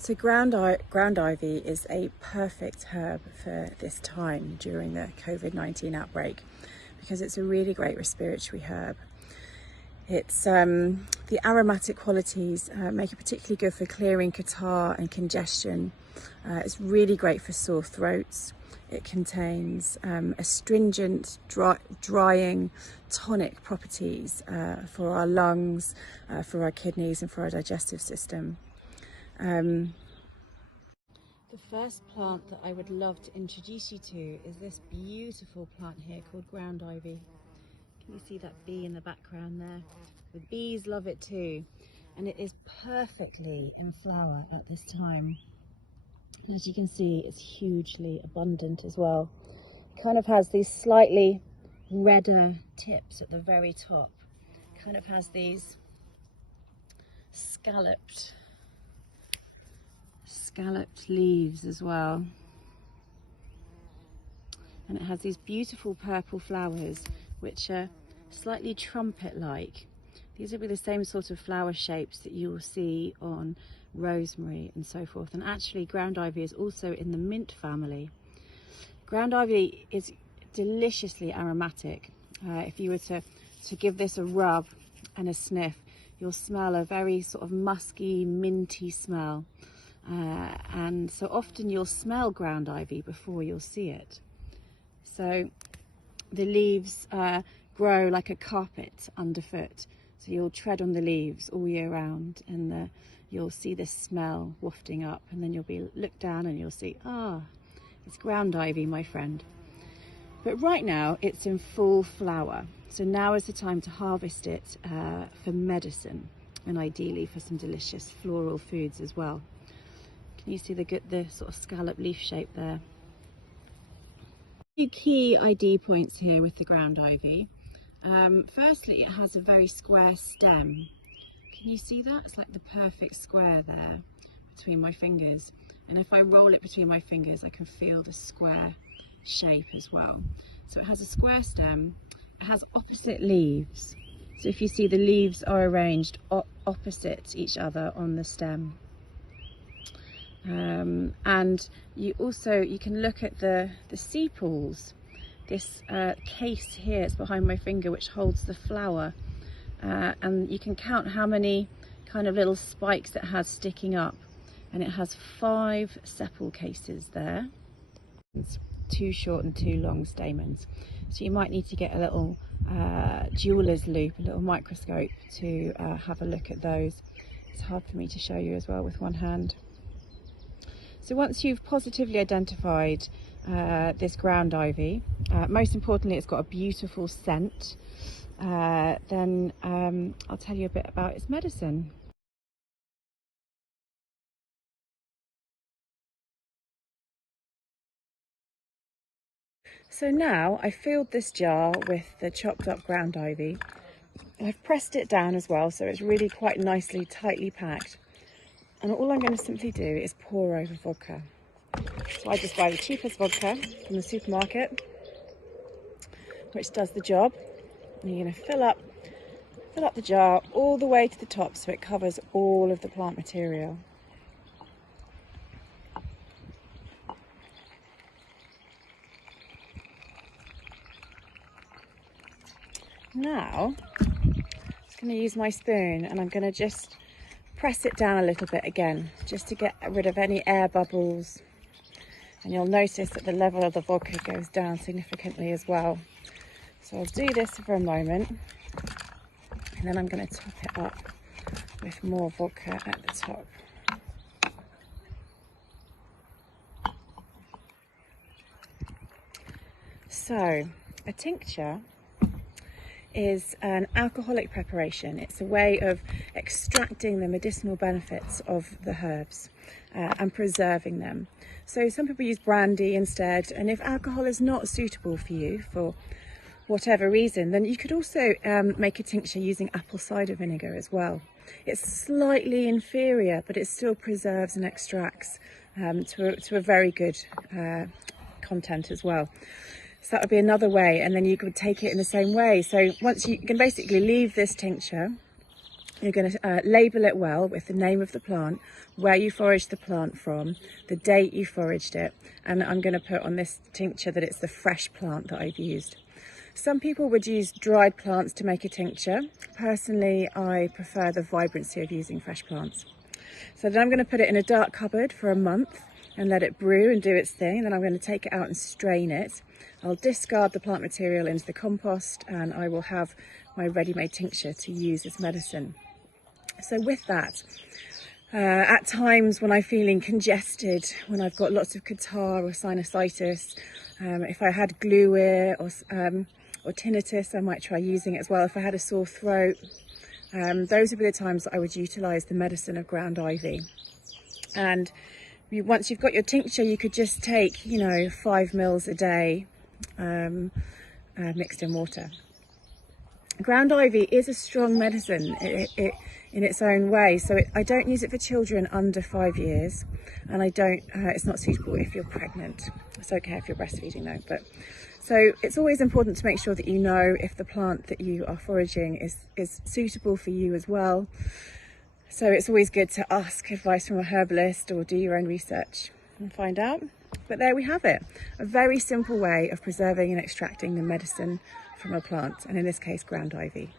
So ground ivy is a perfect herb for this time during the COVID-19 outbreak because it's a really great respiratory herb. It's the aromatic qualities make it particularly good for clearing catarrh and congestion. It's really great for sore throats. It contains astringent, drying, tonic properties for our lungs, for our kidneys and for our digestive system. The first plant that I would love to introduce you to is this beautiful plant here called ground ivy. Can you see that bee in the background there? The bees love it too, and it is perfectly in flower at this time. And as you can see, it's hugely abundant as well. It kind of has these slightly redder tips at the very top. It kind of has these scalloped leaves as well, and it has these beautiful purple flowers which are slightly trumpet-like. These will be the same sort of flower shapes that you will see on rosemary and so forth. And actually ground ivy is also in the mint family. Ground ivy is deliciously aromatic. If you were to give this a rub and a sniff, you'll smell a very sort of musky, minty smell. And so often you'll smell ground ivy before you'll see it. So the leaves grow like a carpet underfoot. So you'll tread on the leaves all year round, and you'll see this smell wafting up, and then you'll look down and you'll see, it's ground ivy, my friend. But right now it's in full flower. So now is the time to harvest it for medicine, and ideally for some delicious floral foods as well. Can you see the sort of scallop leaf shape there? A few key ID points here with the ground ivy. Firstly, it has a very square stem. Can you see that? It's like the perfect square there between my fingers. And if I roll it between my fingers, I can feel the square shape as well. So it has a square stem. It has opposite leaves. So if you see, the leaves are arranged opposite each other on the stem. And you can look at the sepals. This case here, it's behind my finger, which holds the flower, and you can count how many kind of little spikes it has sticking up, and it has 5 sepal cases there. It's 2 short and 2 long stamens, so you might need to get a little jeweler's loupe, a little microscope, to have a look at those. It's hard for me to show you as well with one hand. So once you've positively identified this ground ivy, most importantly it's got a beautiful scent, then I'll tell you a bit about its medicine. So now I've filled this jar with the chopped up ground ivy. I've pressed it down as well, so it's really quite nicely, tightly packed. And all I'm going to simply do is pour over vodka. So I just buy the cheapest vodka from the supermarket, which does the job. And you're going to fill up the jar all the way to the top so it covers all of the plant material. Now, I'm just going to use my spoon, and I'm going to just press it down a little bit again, just to get rid of any air bubbles. And you'll notice that the level of the vodka goes down significantly as well. So I'll do this for a moment, and then I'm going to top it up with more vodka at the top. So a tincture is an alcoholic preparation. It's a way of extracting the medicinal benefits of the herbs and preserving them. So some people use brandy instead, and if alcohol is not suitable for you for whatever reason, then you could also make a tincture using apple cider vinegar as well. It's slightly inferior, but it still preserves and extracts to a very good content as well. So that would be another way, and then you could take it in the same way. So once you can basically leave this tincture You're going to label it well with the name of the plant, where you foraged the plant from, the date you foraged it, and I'm going to put on this tincture that it's the fresh plant that I've used. Some people would use dried plants to make a tincture. Personally, I prefer the vibrancy of using fresh plants. So then I'm going to put it in a dark cupboard for a month and let it brew and do its thing. Then I'm going to take it out and strain it. I'll discard the plant material into the compost, and I will have my ready-made tincture to use as medicine. So with that, at times when I'm feeling congested, when I've got lots of catarrh or sinusitis, if I had glue ear or tinnitus, I might try using it as well. If I had a sore throat, those would be the times that I would utilise the medicine of ground ivy. And once you've got your tincture, you could just take, 5 mils a day mixed in water. Ground ivy is a strong medicine in its own way, so I don't use it for children under 5 years, and it's not suitable if you're pregnant. It's okay if you're breastfeeding though. But so it's always important to make sure that you know if the plant that you are foraging is suitable for you as well. So it's always good to ask advice from a herbalist or do your own research and find out. But there we have it, a very simple way of preserving and extracting the medicine from a plant, and in this case ground ivy.